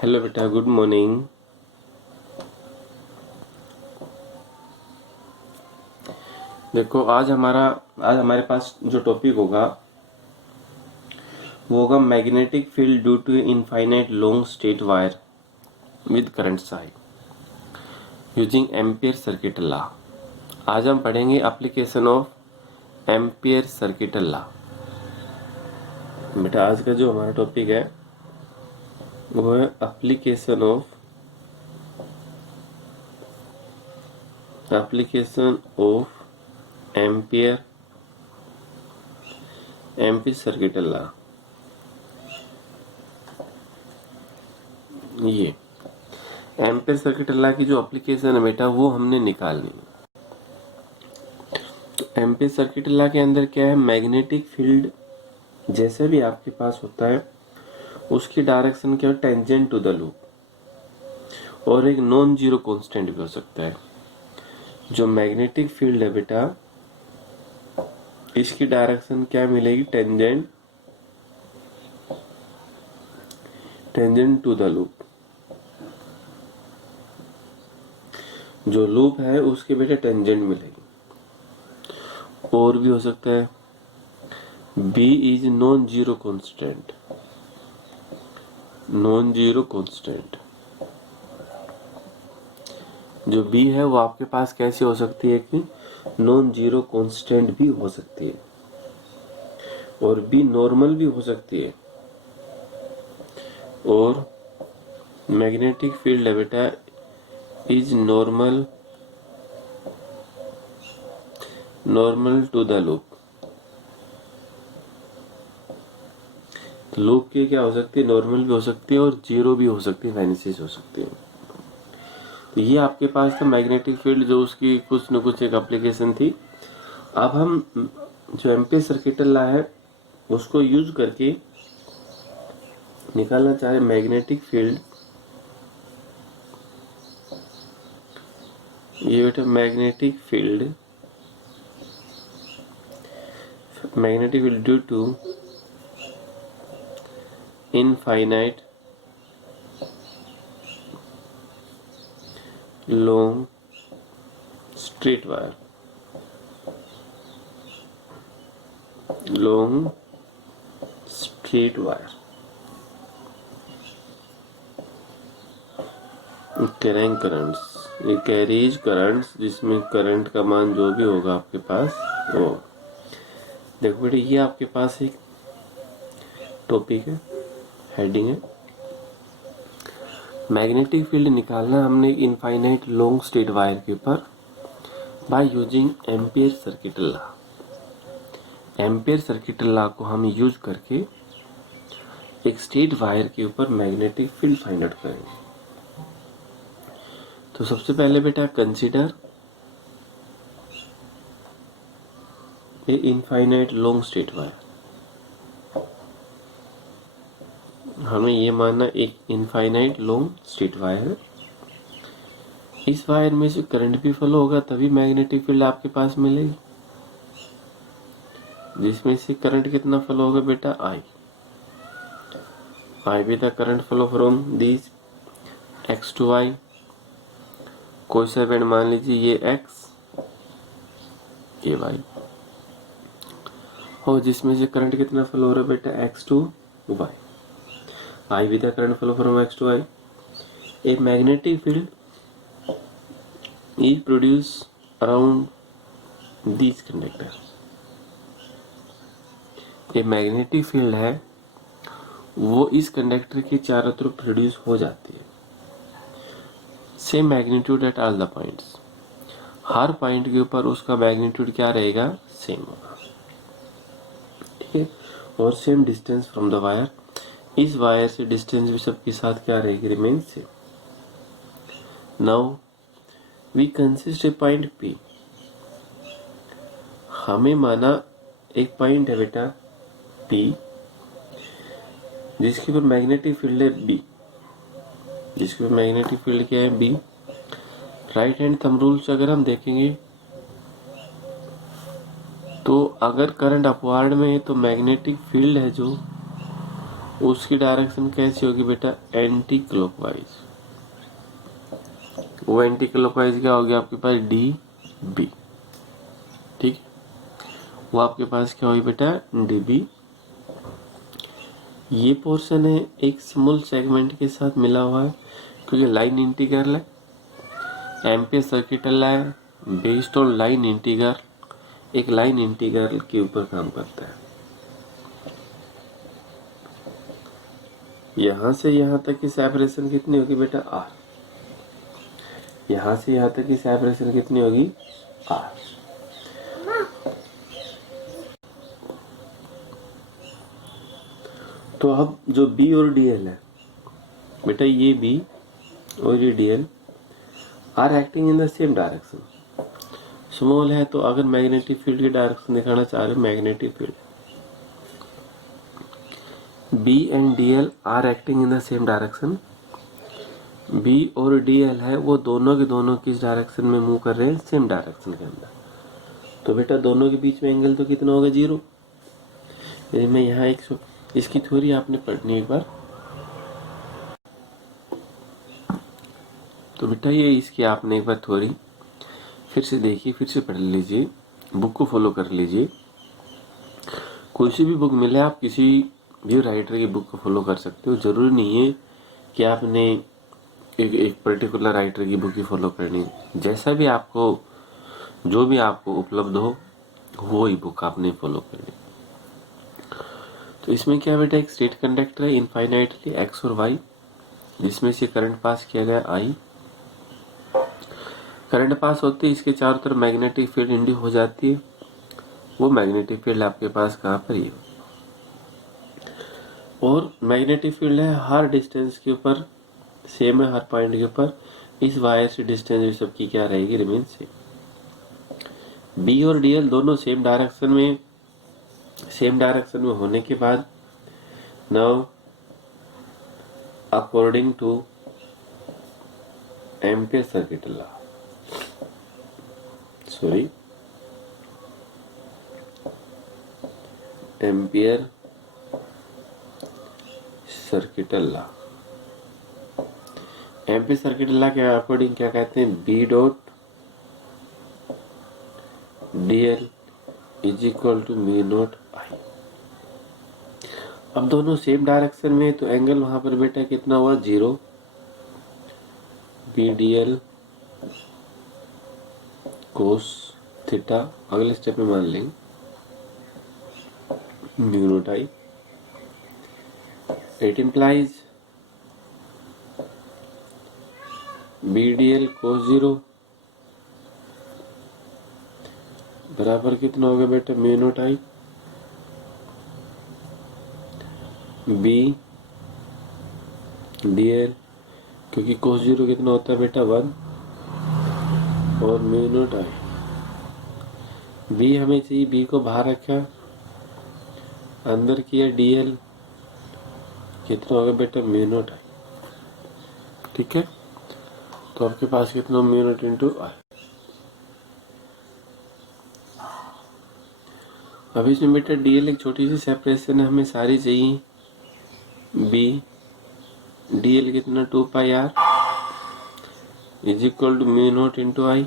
Hello बेटा, good morning. देखो आज हमारे पास जो टॉपिक होगा वो होगा magnetic field due to infinite long straight wire with current साई यूजिंग एम्पियर सर्किट लॉ। आज हम पढ़ेंगे application of Ampere circuit law. बेटा आज का जो हमारा टॉपिक है वो है application of Ampere circuit law. ये एम्पियर सर्किट लॉ की जो एप्लीकेशन है बेटा वो हमने निकालनी है। तो एम्पियर सर्किट लॉ के अंदर क्या है, मैग्नेटिक फील्ड जैसे भी आपके पास होता है उसकी डायरेक्शन क्या है, टेंजेंट टू द लूप, और एक नॉन जीरो कांस्टेंट भी हो सकता है। जो मैग्नेटिक फील्ड है बेटा इसकी डायरेक्शन क्या मिलेगी, टेंजेंट टू द लूप। जो लूप है उसके बेटा टेंजेंट मिलेगी। और भी हो सकता है B is non zero constant, जो B है वो आपके पास कैसे हो सकती है कि नॉन जीरो कांस्टेंट भी हो सकती है, और B नॉर्मल भी हो सकती है। और मैग्नेटिक फील्ड है बेटा is normal to the loop. Loop की क्या हो सकती है, नॉर्मल भी हो सकती है और जीरो भी हो सकती है, वेनिसेस हो सकती है। तो ये आपके पास था मैग्नेटिक फील्ड, जो उसकी कुछ न कुछ एक एप्लीकेशन थी। अब हम जो एम्पियर सर्किट लॉ है उसको यूज करके निकालना चाह रहे मैग्नेटिक फील्ड। ये बेटा magnetic field due to infinite long straight wire, carrying currents, ये कैरीज करंट्स, जिसमें करंट का मान जो भी होगा आपके पास वो। देखो बेटा ये आपके पास एक टॉपिक है, हेडिंग है मैग्नेटिक फील्ड निकालना हमने इनफाइनाइट लॉन्ग स्ट्रेट वायर के ऊपर by using Ampere circuit law. Ampere circuit law को हम यूज करके एक स्ट्रेट वायर के ऊपर मैग्नेटिक फील्ड फाइंड आउट करेंगे। तो सबसे पहले बेटा consider a infinite long straight wire. हमें ये मानना एक इनफाइनाइट लॉन्ग स्ट्रेट वायर है, इस वायर में से करंट भी फ्लो होगा तभी मैग्नेटिक फील्ड आपके पास मिलेगी। जिसमें से करंट कितना फ्लो होगा बेटा, I be the current flow from this x to y। कोई सा बैंड मान लीजिए ये x ये y, और जिसमें से करंट कितना फ्लो हो रहा है बेटा, x to y। I be the current flow from x to y। A magnetic field is produced around these conductor। ये मैग्नेटिक फील्ड है वो इस कंडक्टर के चारों तरफ प्रोड्यूस हो जाती है। Same magnitude at all the points, her point के ऊपर उसका मैग्नीट्यूड क्या रहेगा, सेम होगा, ठीक है। और same distance from the wire, इस वायर से डिस्टेंस भी सबके साथ क्या रहेगी, remain same. Now we consist a point P। हमें माना एक पॉइंट है बेटा P जिसके ऊपर मैग्नेटिक फील्ड है B, जिसके ऊपर मैग्नेटिक फील्ड क्या है B। Right hand thumb rule से अगर हम देखेंगे तो अगर करंट अपवार्ड में है तो मैग्नेटिक फील्ड है जो उसकी डायरेक्शन कैसी होगी बेटा, एंटी क्लॉकवाइज। वो एंटी क्लॉकवाइज क्या होगी आपके पास, डी बी। ठीक है, वो आपके पास क्या होगी बेटा, डी बी। ये पोर्शन है एक स्मॉल सेगमेंट के साथ मिला हुआ है, क्योंकि लाइन इंटीग्रल है, एम्पियर सर्किट है, बेस्ड ऑन लाइन इंटीग्रल, एक लाइन इंटीग्रल के ऊपर काम करता है। यहां से यहां तक की सेपरेशन कितनी होगी बेटा, आर। यहां से यहां तक की सेपरेशन कितनी होगी, आर। तो अब जो बी और डीएल है बेटा, ये बी और ये DL are acting in the same direction. Small है तो अगर मैग्नेटिक फील्ड की डायरेक्शन दिखाना चाह रहे हो, magnetic field B and DL are acting in the same direction. B और डीएल है वो दोनों के दोनों किस डायरेक्शन में मूव कर रहे हैं, सेम डायरेक्शन के अंदर। तो बेटा दोनों के बीच में एंगल तो कितना होगा, 0। यदि मैं यहाँ इसकी थ्योरी आपने पढ़नी एक बार। तो बेटा ये इसकी आपने एक बार थ्योरी फिर से देखिए, फिर से पढ़ लीजिए, बुक को फॉलो कर लीजिए। कोई सी भी बुक मिले आप किसी भी राइटर की बुक को फॉलो कर सकते हो। जरूरी नहीं है कि आपने एक पर्टिकुलर राइटर की बुक ही फॉलो करनी है। जैसा भी आपको, जो भी आपको उपलब्ध हो वो ही बुक आपने फॉलो करनी। तो इसमें क्या बेटा, एक स्टेट कंडक्टर है इनफाइनाइटली एक्स और वाई, जिसमें से करंट पास किया गया आई। करंट पास होते ही इसके चारों तरफ मैग्नेटिक फील्ड इंड्यूस हो जाती है। वो मैग्नेटिक फील्ड आपके पास कहाँ पर ही, और मैग्नेटिक फील्ड है हर डिस्टेंस के ऊपर सेम है, हर पॉइंट के ऊपर। इस वायर से डिस्टेंस भी सबकी क्या रहेगी, रिमेन सेम। बी और डीएल दोनों सेम डायरेक्शन में होने के बाद, now according to ampere circuit law, ampere circuit law, ampere circuit law के अकॉर्डिंग क्या कहते हैं, B dot DL is equal to mu naught I. अब दोनों सेम डायरेक्शन में, तो एंगल वहां पर बेटा कितना हुआ, 0। बी डीएल कोस थीटा, अगले स्टेप में मान लेंगे mu naught I. It implies B DL cos 0 बराबर कितना होगा बेटा, mu naught I. B DL, क्योंकि कोस 0 कितना होता है बेटा, 1, और म्यू नॉट आई। बी हमें चाहिए, बी को बाहर रखा, अंदर किया डीएल, कितना होगा बेटा, म्यू नॉट आई। ठीक है, तो आपके पास कितना, म्यू नॉट इंटू आई। अभी इसमें बेटा डीएल एक छोटी सी सेपरेशन है, हमें सारी चाहिए। बी डीएल कितना, 2 pi R is equal to mu naught into I.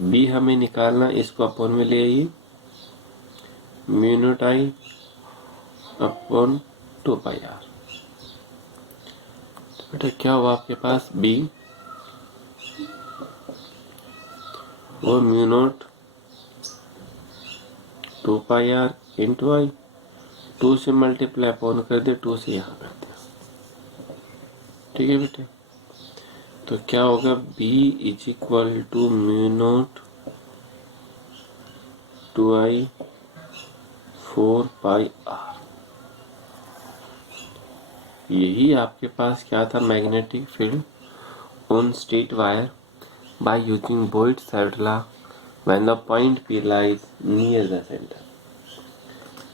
B हमें निकालना, इसको अपॉन में ले आइए, mu naught I upon 2 pi R. तो बेटा क्या हुआ आपके पास, बी और mu naught 2 pi R into I, 2 से मल्टीप्लाई अपॉन कर दे, 2 से यहाँ कर दे। ठीक है बेटे, तो क्या होगा, B is equal to mu naught 2I 4 pi R. यही आपके पास क्या था, magnetic field on straight wire by using Boyd-Savart law when the point P lies near the centre.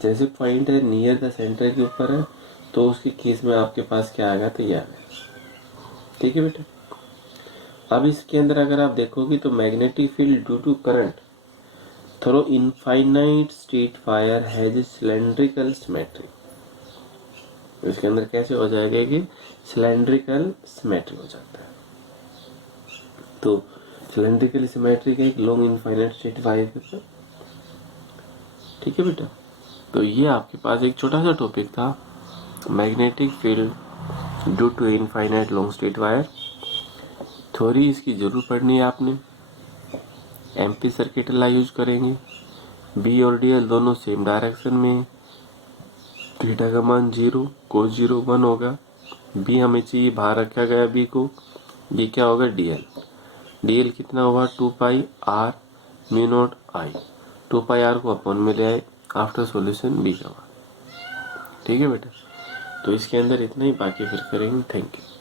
जैसे पॉइंट है नियर द सेंटर के ऊपर है, तो उसके केस में आपके पास क्या आएगा, तो यह आएगा। ठीक है बेटा, अब इसके अंदर अगर आप देखोगे तो magnetic field due to current through infinite straight wire has cylindrical symmetry. इसके अंदर कैसे हो जाएगा कि सिलेंड्रिकल सिमेट्री हो जाता है। तो सिलेंड्रिकल सिमेट्री का एक लॉन्ग इनफाइनाइट स्टेट वायर के ऊपर, ठीक है बेटा। तो ये आपके पास एक छोटा सा टॉपिक था, magnetic field due to infinite long straight wire. Theory इसकी जरूर पढ़नी है आपने। एमपी सर्किट ला यूज करेंगे, बी और डीएल दोनों सेम डायरेक्शन में, थीटा का मान 0 cos 0 1 होगा। बी हमें चाहिए, बाहर रखा गया बी को, ये क्या होगा डीएल। डीएल कितना हुआ 2 pi R mu naught I, 2 pi R को अपन में ले आए आफ्टर सॉल्यूशन बी का मान। ठीक है बेटा, तो इसके अंदर इतना ही, बाकी फिर करेंगे। Thank you.